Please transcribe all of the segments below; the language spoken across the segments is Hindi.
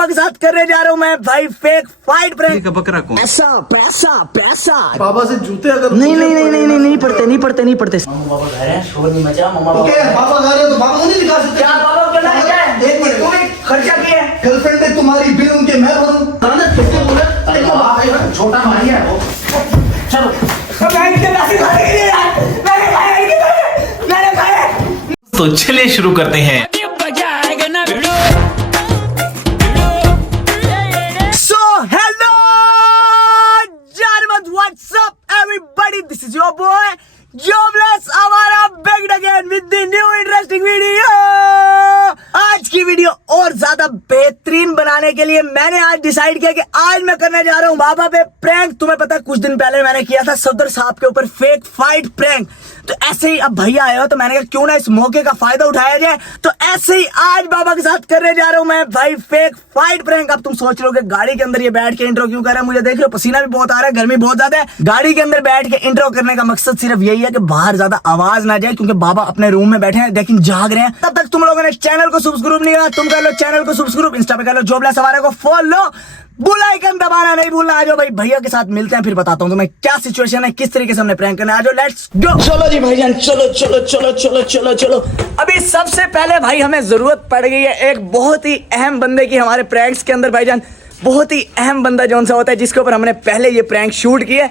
बाबा के साथ करने जा रहा हूँ मैं भाई फेक फाइट प्रैंक। बकरा कौन? पैसा पैसा पैसा। बाबा से जूते अगर नहीं पड़ते। बाबा घर है, शोर नहीं मचा। बाबा घर है तो बाबा को नहीं दिखा सकते। क्या बाबा को क्या है? एक मिनट, तूने खर्चा किया है? गर्लफ्रेंड है तुम्हारी, बिल उनके मैं भरूं। छोटा भाई है वो। चलो मैंने खाया। तो चलिए शुरू करते हैं। Hello, Jarman, what's up, everybody? This is your boy, Jobless Amara, back again with the new interesting video. आज की वीडियो और ज्यादा बेहतरीन बनाने के लिए मैंने आज डिसाइड किया कि आज मैं करने जा रहा हूँ बाबा पे प्रैंक। तुम्हें पता है कुछ दिन पहले मैंने किया था सफदर साहब के ऊपर फेक फाइट प्रैंक। तो ऐसे ही अब भैया आए हो तो मैंने कहा क्यों ना इस मौके का फायदा उठाया जाए। तो ऐसे ही आज बाबा के साथ करने जा रहा हूँ मैं भाई फेक फाइट प्रैंक। अब तुम सोच रहे हो कि गाड़ी के अंदर ये बैठ के इंट्रो क्यों कर रहा है। मुझे देख रहे हो पसीना भी बहुत आ रहा है, गर्मी बहुत ज्यादा है। गाड़ी के अंदर बैठ के इंट्रो करने का मकसद सिर्फ यही है कि बाहर ज्यादा आवाज ना जाए, क्योंकि बाबा अपने रूम में बैठे हैं लेकिन जाग रहे हैं। तब तक तुम लोगों ने चैनल को सब्सक्राइब नहीं किया, तुम कर लो चैनल को सब्सक्राइब, इंस्टा पे कर लो जोबलेस हमारे को फॉलो, बेल आइकन दबाना नहीं भूलना। आ जाओ भाई भैया के साथ मिलते हैं, फिर बताता हूँ तुम्हें क्या सिचुएशन है, किस तरीके से हमने प्रैंक करना है। आ जाओ लेट्स गो। चलो जी भाईजान, चलो। अभी सबसे पहले भाई हमें जरूरत पड़ गई है एक बहुत ही अहम बंदे की हमारे प्रैंक्स के अंदर। भाईजान बहुत ही अहम बंदा जौन सा होता है जिसके ऊपर हमने पहले ये प्रैंक शूट किया।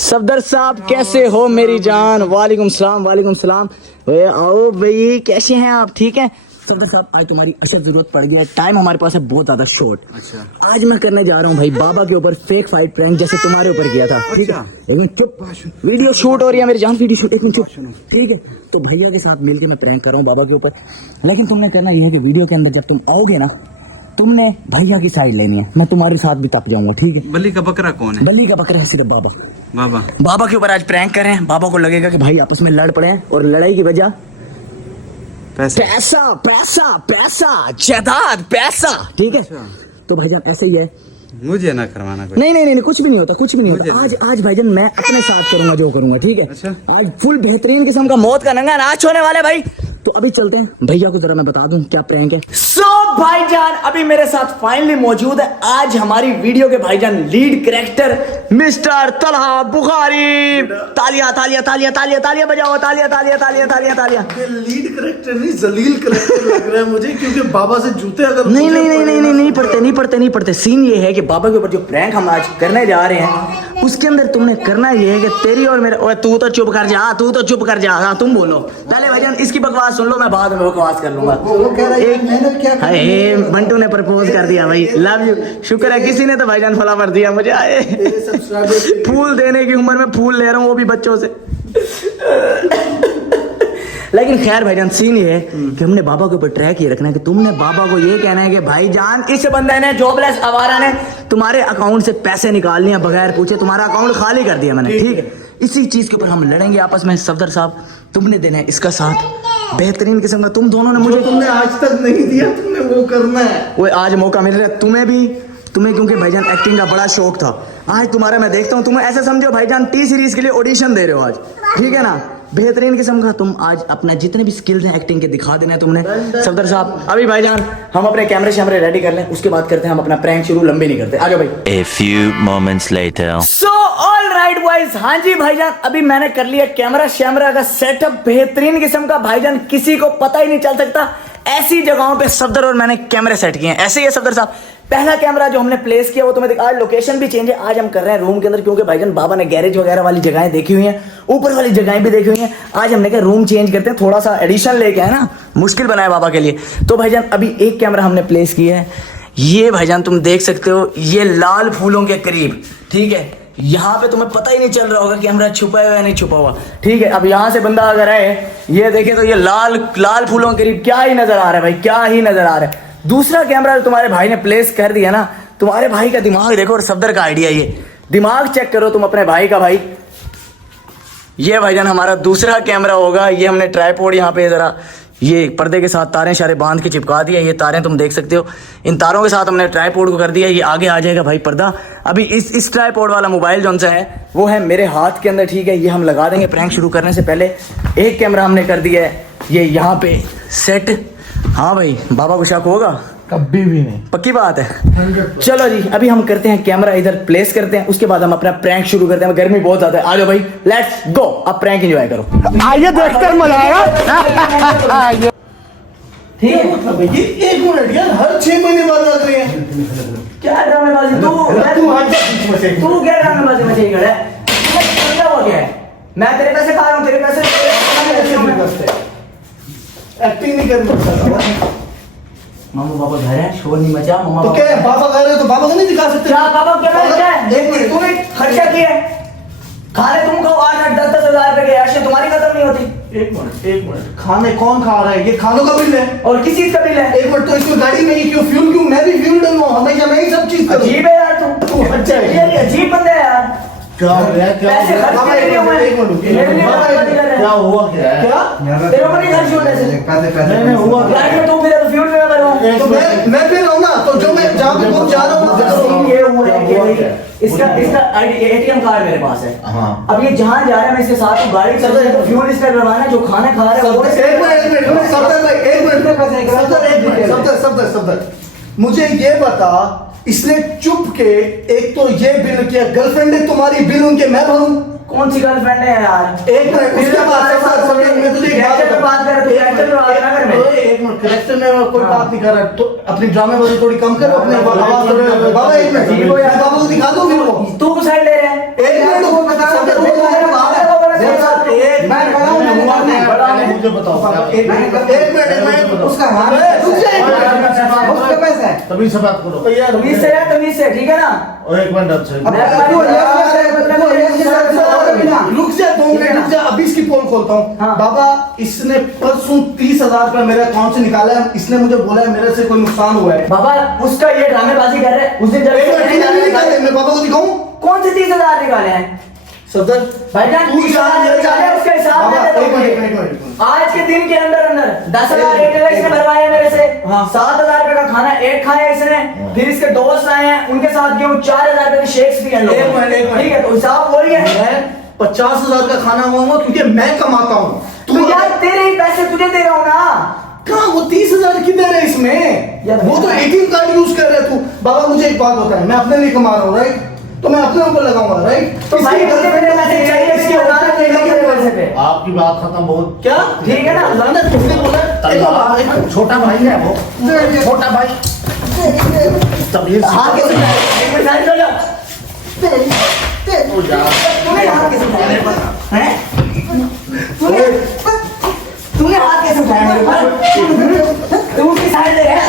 सफदर साहब कैसे हो मेरी जान? वालेकुम सलाम। आओ भाई, कैसे हैं आप? ठीक है सफदर साहब, आज तुम्हारी अशद जरूरत पड़ गई है। टाइम हमारे पास है बहुत ज्यादा शॉर्ट। अच्छा, आज मैं करने जा रहा हूँ भाई बाबा के ऊपर फेक फाइट प्रैंक, जैसे तुम्हारे ऊपर किया था। ठीक है, लेकिन चुप, वीडियो शूट हो रही है मेरी जान, वीडियो शूट। एक मिनट चुप, ठीक है। तो भैया के साथ मिलकर मैं प्रैंक कर रहा हूँ बाबा के ऊपर, लेकिन तुमने करना यह है कि वीडियो के अंदर जब तुम आओगे ना, तुमने भैया की साइड लेनी है। मैं तुम्हारे साथ भी तप जाऊंगा, ठीक है। बल्ली का बकरा कौन है? बल्ली का बकरा है सिर्फ बाबा। बाबा के ऊपर आज प्रैंक कर रहे हैं। बाबा को लगेगा कि भाई आपस में लड़ पड़े हैं और लड़ाई की वजह पैसा जायदाद पैसा, ठीक है। तो भाईजान ऐसे ही है, मुझे ना करवाना कुछ। नहीं कुछ भी नहीं होता। आज भाईजान मैं अपने साथ करूंगा जो करूंगा, ठीक है। अच्छा। आज फुल बेहतरीन किस्म का मौत का नंगा नाच होने वाला है भाई। तो अभी चलते हैं, भैया को जरा मैं बता दूं क्या प्रैंक है। भाईजान अभी मेरे साथ फाइनली मौजूद है आज हमारी वीडियो के भाईजान lead character mister Talha Bukhari. तालियां बजाओ, तालियां। ये लीड कैरेक्टर नहीं, जलील कैरेक्टर लग रहा है मुझे, क्योंकि बाबा से जूते अगर नहीं पड़ते। सीन ये है कि बाबा के ऊपर जो प्रैंक हम आज करने जा रहे हैं उसके अंदर तुमने करना ये है कि तेरी और मेरा। ओए तू तो चुप कर जा। हाँ तुम बोलो पहले भाईजान, इसकी बकवास सुन लो, मैं बाद में बकवास कर लूंगा। बंटू ने प्रपोज कर दिया भाई, लव यू। शुक्र है किसी ने तो भाईजान फ्लावर दिया मुझे। आए फूल देने की उम्र में फूल ले रहा हूँ, वो भी बच्चों से। लेकिन खैर भाईजान सीन ये है कि हमने बाबा के ऊपर ट्रैक ये रखना है कि तुमने बाबा को ये कहना है कि भाईजान इस बंदे ने जोबलेस आवारा ने तुम्हारे अकाउंट से पैसे निकाल लिए बगैर पूछे, तुम्हारा अकाउंट खाली कर दिया मैंने, ठीक है। इसी चीज के ऊपर हम लड़ेंगे आपस में। सफदर साहब तुमने देना है इसका साथ बेहतरीन किस्म का। तुम दोनों ने मुझे, तुमने आज तक नहीं दिया, तुमने वो करना है। वो आज मौका मिल रहा है तुम्हें क्योंकि भाईजान एक्टिंग का बड़ा शौक था। आज तुम्हारा मैं देखता हूँ, तुम्हें ऐसे समझो भाईजान टी सीरीज के लिए ऑडिशन दे रहे हो आज, ठीक है ना। बेहतरीन किस्म का तुम आज अपना जितने भी स्किल्स हैं एक्टिंग के दिखा देना है तुमने। सफदर साहब अभी भाईजान हम अपने कैमरे रेडी कर लें, उसके बाद करते हैं हम अपना प्रैंक शुरू। लंबी नहीं करते, आगे भाई। A few moments later. So all right boys, हाँ जी भाईजान अभी मैंने कर लिया कैमरा का सेटअप बेहतरीन किस्म का। भाईजान किसी को पता ही नहीं चल सकता ऐसी जगहों पे सफदर और मैंने कैमरे सेट किए हैं। ऐसे ही है सफदर साहब, पहला कैमरा जो हमने प्लेस किया वो तुम्हें दिखा। आज लोकेशन भी चेंज है, आज हम कर रहे हैं रूम के अंदर, क्योंकि भाईजान बाबा ने गैरेज वगैरह वाली जगहें देखी हुई हैं, ऊपर वाली जगहें भी देखी हुई हैं। आज हमने कहा रूम चेंज करते हैं, थोड़ा सा एडिशन लेके है ना, मुश्किल बनाया बाबा के लिए। तो भाईजान अभी एक कैमरा हमने प्लेस किया है, ये भाईजान तुम देख सकते हो, ये लाल फूलों के करीब, ठीक है। यहाँ पे तुम्हें पता ही नहीं चल रहा होगा कैमरा छुपा हुआ या नहीं छुपा हुआ, ठीक है। अब यहाँ से बंदा अगर आए, ये देखे तो ये लाल फूलों के करीब क्या ही नजर आ रहा है भाई, क्या ही नजर आ रहा है। दूसरा कैमरा तुम्हारे भाई ने प्लेस कर दिया ना, तुम्हारे भाई का दिमाग देखो और सफदर का आइडिया, ये दिमाग चेक करो तुम अपने भाई का। भाई ये भाईजान हमारा दूसरा कैमरा होगा। ये हमने ट्राइपॉड यहाँ पे जरा ये पर्दे के साथ तारें शारे बांध के चिपका दिया। ये तारें तुम देख सकते हो, इन तारों के साथ हमने ट्राइपॉड को कर दिया। ये आगे आ जाएगा भाई पर्दा। अभी इस ट्राइपॉड वाला मोबाइल जो सा है वो है मेरे हाथ के अंदर, ठीक है। ये हम लगा देंगे प्रैंक शुरू करने से पहले। एक कैमरा हमने कर दिया है ये यहाँ पे सेट। हाँ भाई बाबा को शक होगा, कभी भी नहीं। पक्की बात है। चलो जी, अभी हम करते हैं कैमरा इधर प्लेस करते हैं, उसके बाद हम अपना प्रैंक शुरू करते हैं। गर्मी बहुत ज्यादा है, आ जाओ भाई, लेट्स गो। अब प्रैंक एंजॉय करो, आइए देखकर मजा आएगा। ठीक है? मतलब ये 1 मिनट यार, हर 6 महीने बाद लग रहे हैं। क्या ड्रामेबाजी तू क्या ड्रामेबाजी मचाई खड़ा है? क्या हो गया है? मैं तेरे पैसे खा रहा हूँ, तेरे पैसे एक्टिंग नहीं करनी। मामा पापा घर है, शोर नहीं मचा। मामा तो क्या है, पापा कह रहे हो तो पापा को नहीं दिखा सकते? क्या पापा क्या है? एक मिनट, तूने खर्चा किया है, खाने तुम खाओ 8-10 हजार रुपए के, ऐसे तुम्हारी खत्म नहीं होती। एक मिनट, खाने कौन खा रहा है? ये खानों का बिल है और किस चीज का बिल है? एक मिनट, तो इसमें गाड़ी में ही क्यों फ्यूल क्यों? मैं भी फ्यूल डलवाऊं, हमेशा मैं ही सब चीज करूं। अजीब है यार तू, अच्छा है। ये अजीब बंदा है यार। क्या हो गया? क्या हो पैसे गया? खर्च बाबा, कर रही हूं मैं। एक मिनट, मेरे लिए बर्बादी कर रहे हैं। क्या हुआ? क्या है? क्या तेरे ऊपर नहीं खर्च होने से। नहीं हुआ क्या? यार मैं तू मेरा तो फ्यूल में भरवाऊं। तो मैं फिर रहूं ना, तो जो मैं जहाँ पे खुद जा रहा हूँ ये हुआ है कि भाई इसका एटीएम कार्ड मेरे पास है। हाँ। अब ये जहाँ जा रहा है मैं इसके साथ गाड़ी चल रही है, तो फ्यूल इस पर भरवाना है, जो खाना खा रहा है वो सफदर, मुझे ये बता, इसने चुप के एक तो ये बिल किया, गर्लफ्रेंड है तुम्हारी, बिल उनके मैं भरूं? कौन सी गर्लफ्रेंड है यार? एक मिनट, उसके बाद मैं तुझे एक बात कैरेक्टर पे बात कर, तू कैरेक्टर पे बात ना कर। मैं एक मिनट, करेक्टर में कोई बात नहीं कर रहा, तो अपनी ड्रामेबाजी थोड़ी कम करो, अपने आवाज थोड़ी। बाबा एक मिनट, मैं बाबा को दिखा दूं फिर वो। तू को साइड ले रहा है। एक मिनट, वो बता मुझे बताओ। एक मिनट, उसका हाल है, उसका पैसा है, तभी से बात करो यार। तमीज से, ठीक है ना? एक मिनट, रुक जा 2 मिनट, रुक जा, अभी इसकी पोल खोलता हूँ। हाँ। बाबा, इसने परसों 30,000 रुपया मेरे अकाउंट से निकाला है, इसने मुझे बोला है मेरे से कोई नुकसान हुआ है। बाबा उसका ये ड्रामेबाजी कर रहे हैं, उस दिन जब मैं बाबा को दिखाऊं? कौन से 30,000 निकाले हैं? सफदर भाईजान, 30,000 निकाले, उसका हिसाब दे देता हूं मैं। आज के दिन के अंदर 10,000 इसने भरवाया मेरे से। 7,000 रुपए का खाना एक खाया इसने, फिर इसके दोस्त आए हैं, उनके साथ गए 4,000 रुपए के शेक्स भी हैं। ठीक है, तो हिसाब वही है। 50,000 का खाना हुआ क्योंकि मैं कमाता हूँ। तू यार, तेरे ही पैसे तुझे दे रहा हूँ ना। कहाँ वो 30,000 किधर है इसमें? वो तो एटीएम कार्ड यूज कर रहे तू। बाबा मुझे एक बात बता, मैं अपने लिए कमा रहा हूँ, राइट? तो मैं अपने ऊपर लगाऊंगा, राइट? तो भाई मुझे मेरे पैसे चाहिए, इसकी औलाद नहीं लगी मेरे पैसे पे। आपकी बात खत्म बहुत। क्या? ठीक है ना? लाना तुमने बोला छोटा भाई है वो, छोटा भाई। हाथ कैसे उठाया? एक मिनट साइड हो जाओ। तूने हाथ कैसे उठाया मेरे पर? हैं? तूने हाथ कैसे उठाया मेरे पर? तू उसकी साइड ले रहा है?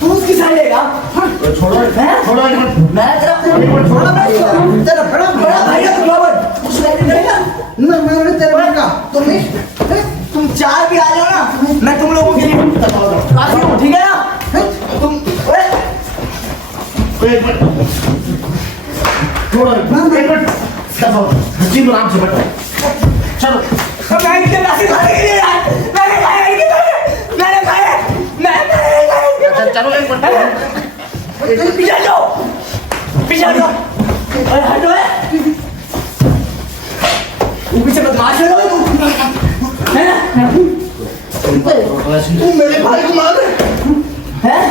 तू उसकी साइड लेगा? छोड़ो, छोड़ो, मैं तेरा बड़ा भाई है, तू क्या बोल? उस साइड लेगा? ना मैं तेरे भाई का तुम 4 भी आ जाओ ना, मैं तुम लोगों के लिए काफी हूँ, ठीक है ना? तुम छोड़ो, एक मिनट, हसीब आराम से बैठो। चलो, मैं इनके पैसे खाने के लिए यार, मैंने खाया इनके पैसे, मैंने खाया, चलो एक मिनट, पीछे जाओ, अरे हटो है, तू पीछे बदमाश है तू, है ना? तू मेरे भाई को मार रहे हैं?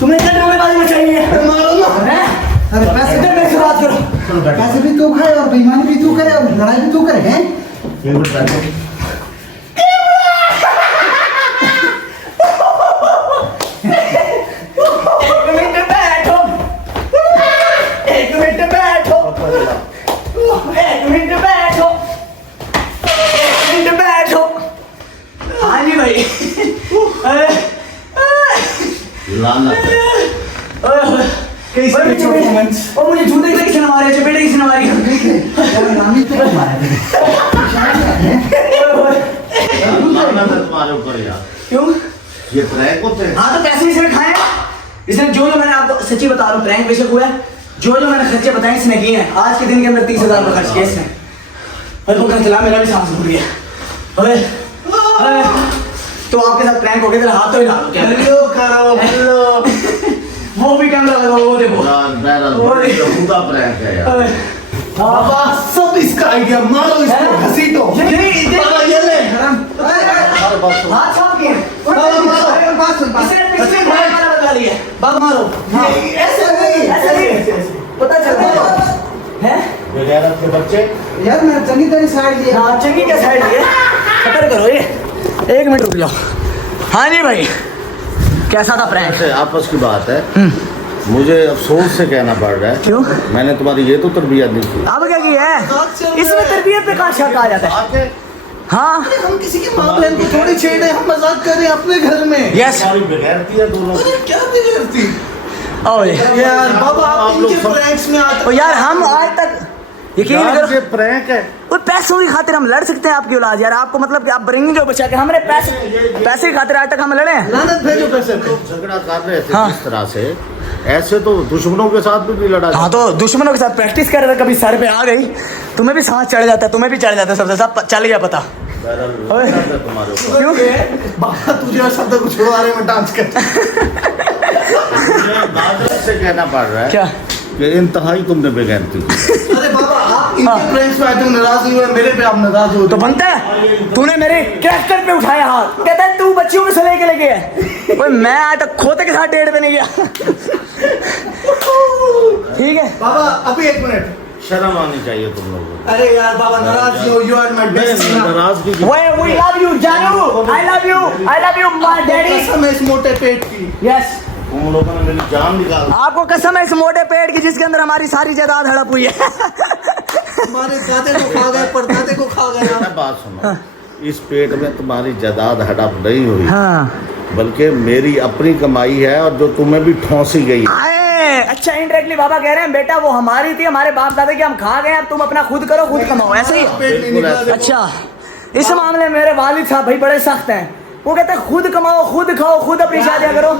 तुम्हें क्या ड्रामेबाजी मचाई है? मारो ना। हैं? अरे पैसे इधर मेरे से बात करो। पैसे भी तू खाए और बेईमानी भी तू करे और लड़ाई भी तू करे हैं? एक मिनट बैठो। हाँ जी भाई, और मुझे जूते किसने मारे, चपेटे किसने मारी? नामी पे मारा तुम्हारे ऊपर यार, क्यों? ये प्रैंक होते हैं। हाँ तो पैसे इसने खाए, इसने जो मैंने आपको सच्ची बता रहा हूँ, प्रैंक बेशक हुआ है, जो मैंने खर्चे बताए इसने किए हैं। आज के दिन के अंदर 30,000 रुपये खर्च किए इसने, और वो चला मेरा भी सांस फूट गया। अबे तो आपके साथ प्रैंक हो गया, तेरा हाथ तो हिला दो क्या? करो वो भी कैमरा लगा, वो देखो। प्रैंक है यार। बाबा सब इसका आइडिया, मारो इसको, घसीटो। ये बाबा ये ले। हाथ साफ किए। बाबा मारो। इसने पिछले मारा बता लिया। बाबा मारो। ऐसे नहीं पता चलता है बेगैरत के बच्चे। यार मैं चंगी तरह साइड दिया। हाँ चंगी क्या साइड है, खतर करो ये। 1 मिनट रुक जाओ। हाँ जी भाई, कैसा था प्रैंक? ऐसे आपस की बात है, मुझे अफसोस से कहना पड़ रहा है। क्यों? मैंने तुम्हारी ये तो तरबियत नहीं की। अब क्या किया है? इसमें तरबियत पे कहाँ शक आ जाता है? आके हाँ हम किसी के माँ बहन को थोड़ी छेड़े, हम मजाक कर रहे हैं अपने घर में। यस। तुम्हारी बेगैरती है दोनों की। अरे क्या बेगैरती ओए यार बाबा, आप लोग इनके सब- प्रैंक्स में आते ओ यार, हम आज तक यकीन यार करो, ये प्रैंक है। वो पैसों की खातिर हम लड़ सकते हैं आपकी औलाद यार। आपको मतलब कि आप बरेंगे जो बचा के, हमने पैसे की खातिर आज तक हम लड़े हैं। लानत भेजो पैसे पे। झगड़ा कर रहे थे हाँ। जिस तरह से, ऐसे तो दुश्मनों के साथ भी लड़ा हाँ तो दुश्मनों के साथ प्रैक्टिस कर रहे थे, कभी सर पे आ गई, तुम्हें भी सांस चढ़ जाता है, तुम्हें भी चढ़ जाता है, सबसे सब चल गया पता। तुम्हारे ऊपर। क्यों? बाबा तुझे और शब्द को छुड़वाने में डांस कर। मुझे माजरत से कहना पड़ रहा है क्या? कि इंतहाई तुमने बेगैरती की। अरे बाबा, आप इनके प्रैंक्स में आते हो, नाराज नहीं हुए, मेरे पे आप नाराज हो। तो बनता है, तूने मेरे कैरेक्टर पे उठाया हाथ, कहता है तू बच्चियों को सले के लेके है। ओए मैं आज तक खोते के साथ डेढ़ पे नहीं गया। ठीक है बाबा अभी 1 मिनट। शर्म आनी चाहिए तुम लोगों को। अरे यार बाबा नाराज नहीं हो, यू आर माय बेस्ट। नाराजगी की वी लव यू जानू, I love you my daddy. कसम है इस मोटे पेट की। यस, तुम लोगों ने मेरी जान निकाल। आपको कसम है इस मोटे पेड़ की जिसके अंदर हमारी सारी जायदाद हड़प हुई है। हमारे दादे को खा गए, परदादे को खा गए। मैं बात सुनो, इस पेट में तुम्हारी जायदाद हड़प नहीं हुई, हाँ बल्कि मेरी अपनी कमाई है, और जो तुम्हें भी ठौंसी गई। आए, अच्छा इनडायरेक्टली बाबा कह रहे हैं बेटा वो हमारी थी, हमारे बाप दादा की हम खा गए, अब तुम अपना खुद करो, खुद कमाओ, ऐसे ही। पेट नहीं निकला देखो। अच्छा, इस मामले में मेरे वालिद साहब भाई बड़े सख्त हैं। वो कहते हैं खुद कमाओ, खुद खाओ, खुद अपनी शादियां करो।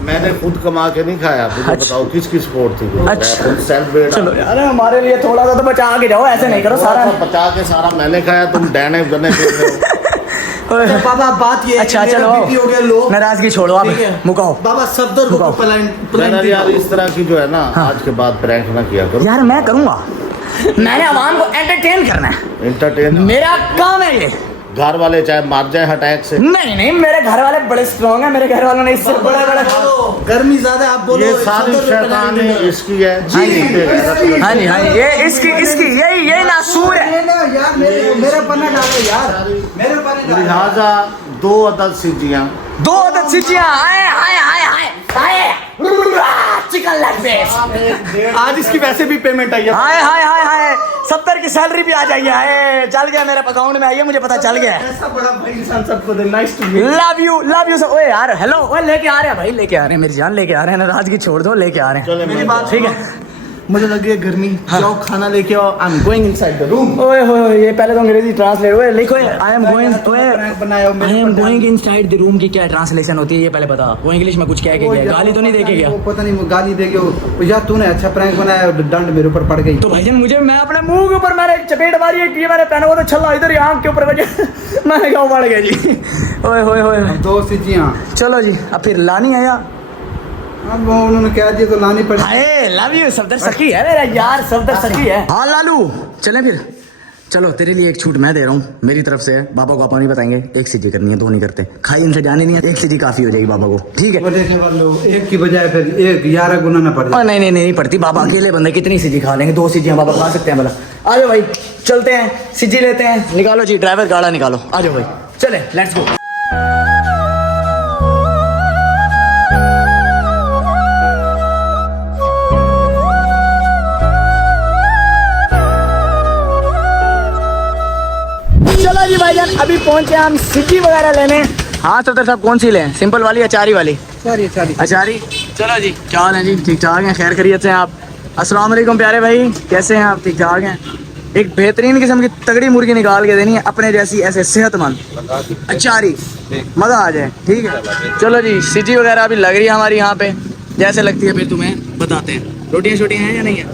मैंने खुद कमा के नहीं खाया। मुझे अच्छा। बताओ किसकी सपोर्ट थी? अच्छा। मैं खुद सेल्फ मेड। चलो यार, हमारे लिए थोड़ा सा तो बचा के जाओ, ऐसे नहीं करो सारा। बचा के सारा मैंने खाया, तुम डैने बने फिर रहे हो। अच्छा, बाबा बात ये है अच्छा कि चलो, मेरा बीपी हो गया लो। नाराजगी छोड़ो आप, ठीक है? मुकाओ। बाबा सफदर को मैंने यार इस तरह की जो है ना, आज के बाद प्रैंक ना किया करो। यार मैं करूंगा, मैंने आवाम को एंटरटेन करना है, एंटरटेन मेरा काम है ये। घर वाले चाहे मार जाए अटैक से। नहीं, मेरे घर वाले बड़े स्ट्रॉन्ग है, मेरे घर वालों ने इससे बड़े गर्मी ज्यादा, आप बोलो। ये सारी शैतानी इसकी है। हाँ जी, ये इसकी यही नासूर है। यार मेरे पन्ना डालो यार, मेरे पन्ना डालो। लिहाजा 2 अदद सिजियां, 2 अदद सिजियां। हाय चिकन लेग पीस। आज इसकी वैसे भी पेमेंट आई है। हाय 70 की सैलरी भी आ जाएगी। हाय चल गया मेरे अकाउंट में, आइए मुझे पता चल गया। ऐसा बड़ा भाई इंसान सबको दे। Nice to meet. Love you सब। ओए यार हेलो, ओए लेके आ रहे हैं भाई, लेके आ रहे हैं मेरी जान, लेके आ रहे हैं, नाराजगी छोड़ दो, लेके आ रहे हैं। मेरी बात ठीक है, मुझे लग रही है गर्मी। जाओ खाना लेके आओ। I am going inside the room. ओए होए ये पहले तो अंग्रेजी ट्रांसलेट। ओए लिखो, I am going inside the room की क्या ट्रांसलेशन होती है ये पहले बता। वो इंग्लिश में कुछ कह के गया, गाली तो नहीं दे के गया? वो पता नहीं, वो गाली दे के वो यार तूने अच्छा प्रैंक बनाया, दंड मेरे ऊपर पड़ गई। तो भाईजान मुझे, मैं अपने मुंह के ऊपर मैंने चपेट मारी है, ये मैंने पहना हुआ था छल्ला इधर ही आंख के ऊपर बजे। मैंने कहा पड़ गया जी। ओए होए 2 सिजियां। चलो जी, अब फिर लानी है यार। अब वो उन्होंने कह दिया तो लानी पड़ी। हाय लव यू, सफदर सखी है मेरा यार, सफदर सखी है। हाँ लालू चले फिर, चलो तेरे लिए एक छूट मैं दे रहा हूँ, मेरी तरफ से है। बाबा को आप नहीं बताएंगे, 1 सीजी करनी है, 2 नहीं करते। खाई इनसे जाने नहीं है, 1 सीजी काफी हो जाएगी बाबा को, ठीक है? वो देखने वाले लोग एक की बजाय फिर 11 गुना ना पड़ जाए। नहीं पड़ती, बाबा अकेले बंदे कितनी सीजी खा लेंगे? 2 सीजियां बाबा खा सकते हैं भला। आ जाओ भाई, चलते हैं, सीजी लेते हैं। निकालो जी ड्राइवर, गाड़ा निकालो, आ जाओ भाई, चले लेट्स गो। चलो जी भाईजान, अभी पहुंचे हम सिटी वगैरह लेने। हाँ सफदर साहब, कौन सी लें, सिंपल वाली अचारी वाली? अचारी। चलो जी, क्या हाल है जी? ठीक ठाक हैं, खैर खैरियत से हैं आप? अस्सलाम वालेकुम प्यारे भाई, कैसे हैं आप? ठीक ठाक हैं। एक बेहतरीन किस्म की तगड़ी मुर्गी निकाल के देनी है, अपने जैसी ऐसे सेहतमंद अचारी, मज़ा आ जाए, ठीक है? चलो जी, सिटी वगैरह अभी लग रही है हमारी यहाँ पे, जैसे लगती है फिर तुम्हें बताते हैं। रोटियाँ शोटियाँ हैं या नहीं है?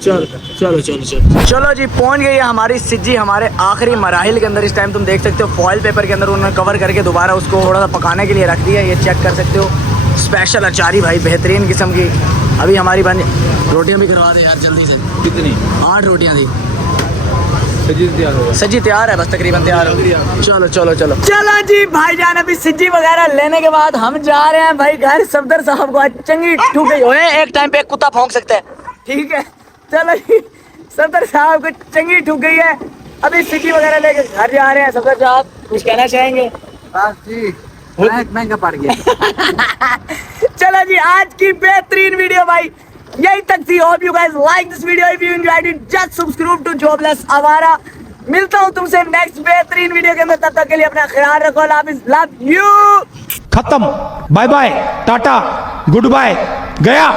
चलो जी, पहुंच गई है हमारी सिज्जी हमारे आखिरी मराहिल के अंदर। इस टाइम तुम देख सकते हो फॉइल पेपर के अंदर उन्होंने कवर करके दोबारा उसको थोड़ा सा पकाने के लिए रख दिया, ये चेक कर सकते हो। स्पेशल अचारी भाई, बेहतरीन किस्म की। अभी हमारी बन रोटियां भी करवा दे यार जल्दी से। कितनी? 8 रोटियां थी। सजी तैयार है, बस तकरीबन तैयार हो गई। चलो चलो चलो चलो जी भाईजान, अभी सजी वगैरह लेने के बाद हम जा रहे हैं भाई घर। सफदर साहब को आज चंगी ठुक गई हुए, एक टाइम पे एक कुत्ता भौंक सकता है, ठीक है। चलो जी, सफदर साहब को चंगी ठुक गई है, अभी सजी वगैरह लेके घर जा रहे हैं। सफदर साहब कुछ कहना चाहेंगे? महंगा पड़ गया। चलो जी, आज की बेहतरीन वीडियो भाई यही तक थी। Hope you guys like this video, if you enjoyed it just subscribe to jobless Awara. मिलता हूँ तुमसे नेक्स्ट बेहतरीन वीडियो के अंदर, तब तक के लिए अपना ख्याल रखो। Love you. खत्म, bye bye, tata, goodbye, गया।